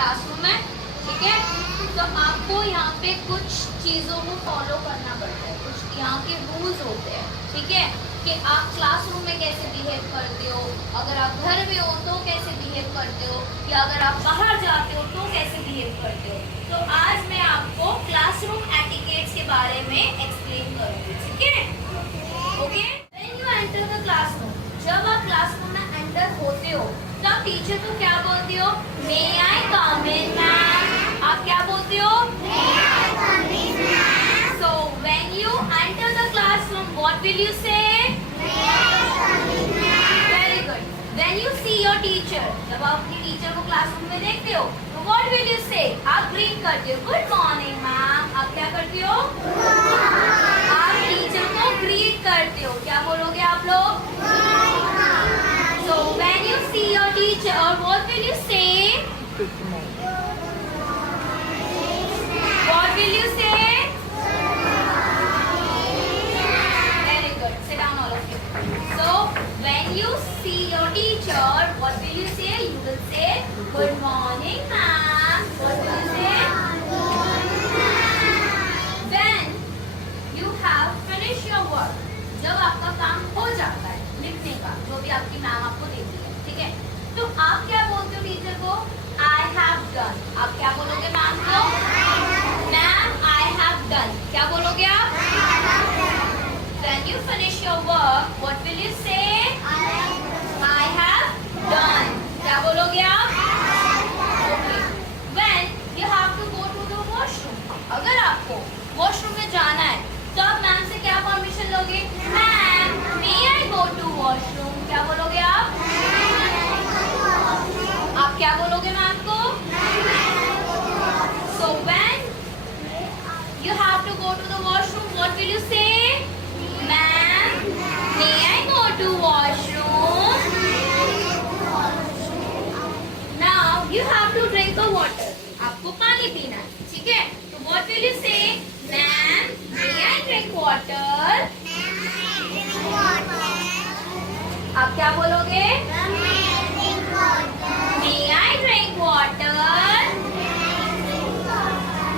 Classroom में, ठीक है। तो आपको यहाँ पे कुछ चीज़ों को फॉलो करना पड़ता है, कुछ यहाँ के रूल्स होते हैं, ठीक है, कि आप क्लासरूम में कैसे बिहेव करते हो, अगर आप घर में हो तो कैसे बिहेव करते हो, या अगर आप बाहर जाते हो तो कैसे बिहेव करते हो। तो आज मैं आपको क्लासरूम एटिकेट्स के बारे में एक्सप्लेन करूँगी, ठीक है। Okay, when you enter the classroom, जब आप क्लासरूम में एंटर होते हो तब टीचर को क्या बोलते हो? May I come in ma'am. आप क्या बोलते हो? May I come in ma'am. So when you enter the classroom what will you say? May I come in ma'am. Very good. When you see your teacher, जब आप अपनी teacher को classroom में देखते हो तो व्हाट विल यू से? आप ग्रीट करते हो, गुड मॉर्निंग मैम। आप क्या करते हो? आप टीचर को ग्रीट करते हो। क्या बोलोगे आप लोग? So when you see your teacher, what will you say? What will you say? Very good. Sit down, all of you. So when you see your teacher, what will you say? You will say, "Good morning, ma'am." What will you say? When you have finished your work, जब आपका काम हो जाता है लिखने का, जो भी आपकी मैम आपको देती है, ठीक है, तो आप क्या बोलते हो टीचर को? I have done. आप क्या बोलोगे मैम को? Ma'am I have done. क्या बोलोगे आप? When you finish your work what will you say? I have done. क्या बोलोगे आप? Okay. When you have to go to the washroom, अगर आपको वॉशरूम में जाना है तो आप मैम से क्या परमिशन लोगे? Ma'am may I go to washroom. क्या बोलोगे आप? आप क्या बोलोगे मैम को? So when you have to go to the washroom what will you say? Ma'am may I go to washroom. Now you have to drink a water. आपको पानी पीना है, ठीक है, तो what will you say? Ma'am may I drink water? आप क्या बोलोगे? May I drink water?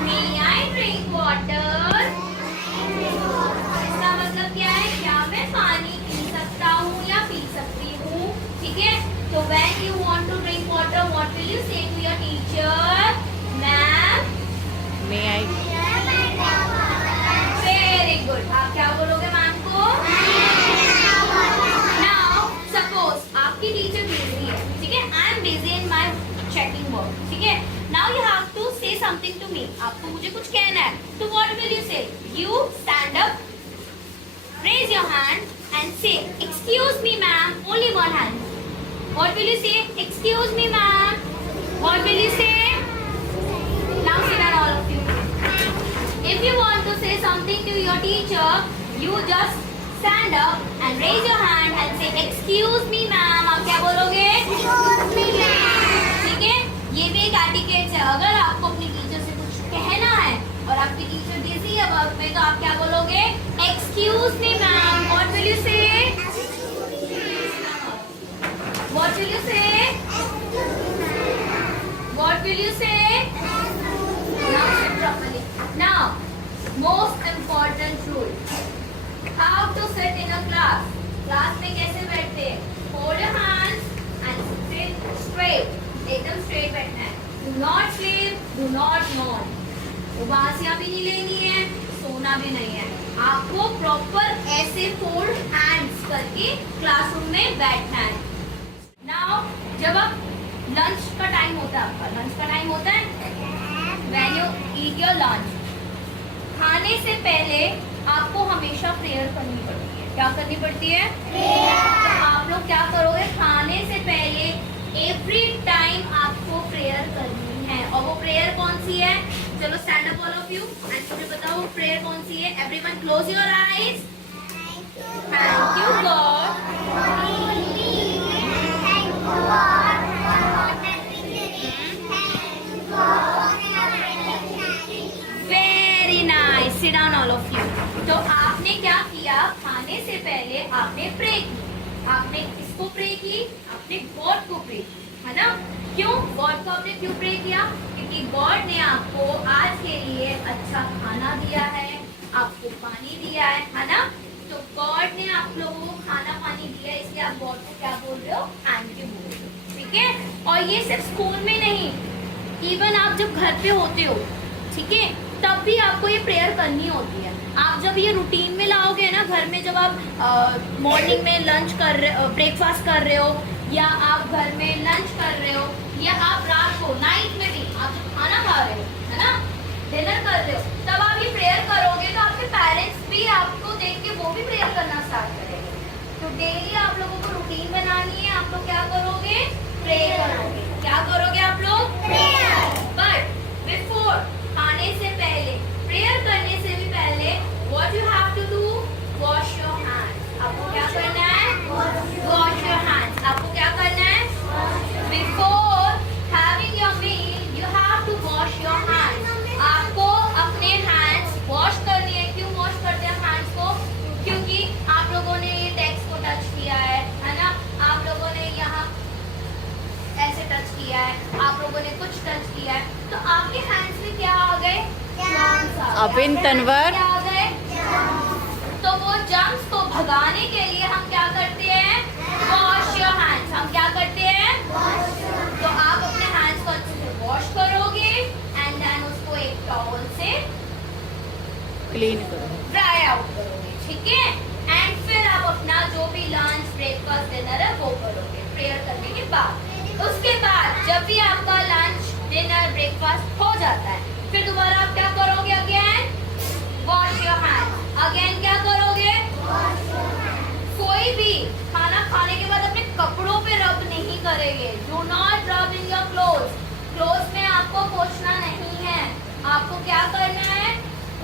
May I drink water? इसका मतलब क्या है? क्या मैं पानी पी सकता हूँ या पी सकती हूँ, ठीक है। तो when you want to drink water, what will you say to your teacher? Ma'am, May I? Very good. आप क्या बोलोगे मैम को? नाउ सपोज आपकी टीचर बिजी है, ठीक है, I am busy in my checking work, ठीक है। Now you have to say something to me. आपको मुझे कुछ कहना है, तो what will you say? You stand up, raise your hand and say excuse me ma'am. Only one hand. What will you say? Excuse me ma'am. What will you से? Now sit down all of you. If you want to say something to your teacher, you just stand up and raise your hand and say, "Excuse me, ma'am." आप क्या बोलोगे? Excuse me, ma'am. ठीक है, ये भी एक etiquette है। अगर आपको अपनी टीचर से कुछ कहना है और आपकी टीचर बिजी है वर्क में, तो आप क्या बोलोगे? Excuse me, ma'am. What will you say? What will you say? What will you say? Now sit properly. Now, most important rule. How to sit in a class. Class में कैसे बैठते हैं? Hold your hands and sit straight. एकदम straight बैठना है. Do not sleep. Do not yawn. उबासियाँ भी नहीं लेनी है, सोना भी नहीं है. आपको proper ऐसे fold hands करके क्लासरूम में बैठना है. Now, जब आप लंच का टाइम होता है, आपका लंच का टाइम होता है, when you eat your lunch, खाने से पहले आपको हमेशा प्रेयर करनी पड़ती है। क्या करनी पड़ती है? तो आप लोग क्या करोगे? खाने से पहले एवरी टाइम आपको प्रेयर करनी है। और वो प्रेयर कौन सी है? चलो stand up all of you and मुझे बताओ वो प्रेयर कौन सी है? Everyone close your eyes. Thank you God. Very nice. Sit down all of you. तो आपने क्या किया? खाने से पहले आपने प्रे की, आपने किसको प्रे की? अपने गॉड को प्रे की, है ना। क्यों गॉड को आपने क्यों प्रे किया? क्योंकि गॉड ने आपको आज के लिए अच्छा खाना दिया है, आपको पानी दिया है ना? तो गॉड ने आप लोगों को खाना पानी दिया, इसलिए आप गॉड को क्या बोल रहे हो? थैंक यू बोल रहे हो, ठीक है? और ये सिर्फ स्कूल में नहीं, इवन आप जब घर पे होते हो, ठीक है, तब भी आपको ये प्रेयर करनी होती है। आप जब ये रूटीन में लाओगे ना घर में, जब आप मॉर्निंग में लंच कर रहे, ब्रेकफास्ट कर रहे हो, या आप घर में लंच कर रहे हो, या आप रात को नाइट में भी आप जब खाना खा रहे हो, है ना, डिनर कर रहे हो, तब आप ये प्रेयर करोगे तो आपके पेरेंट्स भी आपको देख के वो भी प्रेयर करना स्टार्ट करेंगे। तो डेली आप लोगों को रूटीन बनानी है, आप लोग क्या करोगे? प्रे करोगे। क्या करोगे आप लोग? प्रेयर। बट बिफोर, खाने से पहले, प्रेयर करने से भी पहले, what you have to do? Wash your hands. आपको क्या करना है? Wash your hands. आपको क्या करना है? Before having your meal you have to wash your hands. आपको अपने हैंड्स वॉश करनी है। क्यों वॉश करते हैं हैंड्स को? क्योंकि आप लोगों ने ये डेस्क को टच किया है ना? आप लोगों ने यहाँ ऐसे टच किया है, आप लोगों ने कुछ टच किया है, तो आपके हैंड्स में क्या आ गए? अबिन तनवर क्या आ गए? तो वो जर्म्स को भगाने के लिए हम क्या करते हैं? Wash your hands. हम क्या करते हैं? तो आप अपने हैंड्स को अच्छे से वॉश करोगे एंड देन उसको एक टॉवल से क्लीन करो, ड्राई आउट करोगे, ठीक है? एंड फिर आप अपना जो भी लंच ब्रेकफास्ट डिनर है वो करोगे प्रेयर करने के बाद। उसके बाद जब भी आपका लंच डिनर ब्रेकफास्ट हो जाता है, फिर दोबारा आप क्या करोगे? Again wash your hands. Again क्या करोगे? कोई भी खाना खाने के बाद अपने कपड़ों पे रब नहीं करेंगे। डू नॉट रब इन योर क्लोथ्स। क्लोथ्स में आपको पोंछना नहीं है। आपको क्या करना है?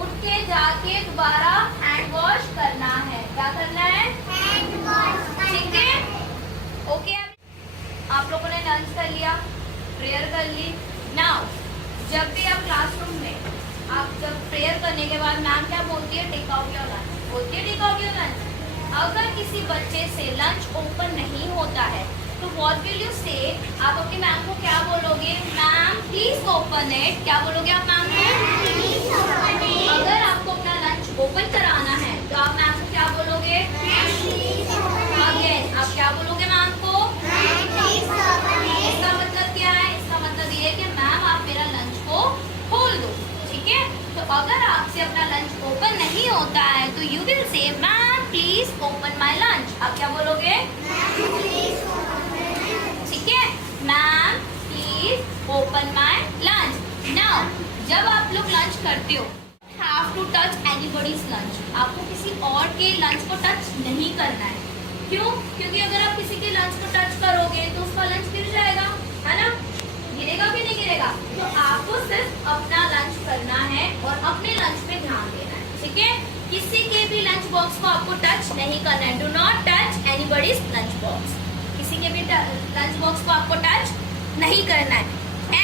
उठ के जाके दोबारा हैंड वॉश करना है। क्या करना है? हैंड वॉश, ठीक है? ओके, आप लोगों ने लंच कर लिया, प्रेयर कर ली। नाउ जब भी आप क्लासरूम में, आप जब प्रेयर करने के बाद मैम क्या बोलती है? Take out your lunch. बोलती है टेक आउट योर लंच। अगर किसी बच्चे से लंच ओपन नहीं होता है तो व्हाट विल यू से? आप अपनी मैम को क्या बोलोगे? Ma'am please open it. क्या बोलोगे आप मैम को? अगर आपको अपना लंच ओपन कराना है तो आप मैम को क्या बोलोगे? अगेन आप क्या बोलोगे मैम को? इसका मतलब क्या है? इसका मतलब ये है कि मैम आप मेरा लंच को खोल दो, ठीक है? तो अगर आपसे अपना लंच ओपन नहीं होता है तो you will say ma'am please open my lunch. आप क्या बोलोगे? ठीक है, ma'am please open my lunch. Now जब आप लोग लंच करते हो, have to touch anybody's lunch. आपको किसी और के लंच को टच नहीं करना है। क्यों? क्योंकि अगर आप किसी के लंच को टच करोगे तो उसका लंच गिर जाएगा, है ना? गिरेगा कि नहीं गिरेगा? तो आपको सिर्फ अपना लंच करना है और अपने लंच पे ध्यान देना है, ठीक है? किसी के भी लंच बॉक्स को आपको टच नहीं करना है। Do not touch anybody's lunch box. किसी के भी लंच बॉक्स को आपको टच नहीं करना है।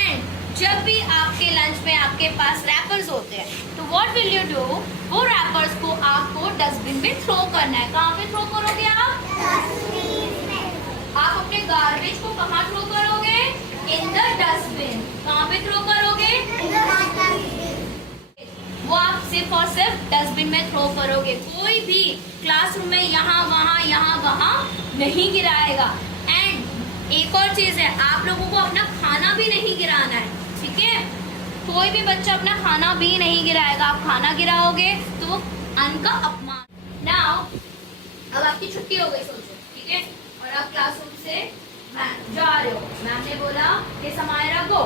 एंड जब भी आपके लंच में आपके पास रैपर्स होते हैं तो व्हाट विल यू डू? वो रैपर्स को आपको डस्टबिन में थ्रो करना है। कहाँ पे थ्रो करोगे आप? आप अपने गार्बेज को कहाँ थ्रो करोगे? In the dustbin. कहाँ पे थ्रो करोगे? वो आप सिर्फ और सिर्फ डस्टबिन में थ्रो करोगे। कोई भी क्लासरूम में यहाँ वहाँ नहीं गिराएगा। एंड एक और चीज है, आप लोगों को अपना खाना भी नहीं गिराना है, ठीक है? कोई भी बच्चा अपना खाना भी नहीं गिराएगा। आप खाना गिराओगे तो वो अन्न का अपमान। नाउ अब आपकी छुट्टी हो गई सोचो, ठीक है? और आप क्लासरूम से जा रहे हो, मैम ने बोला कि समायरा गो,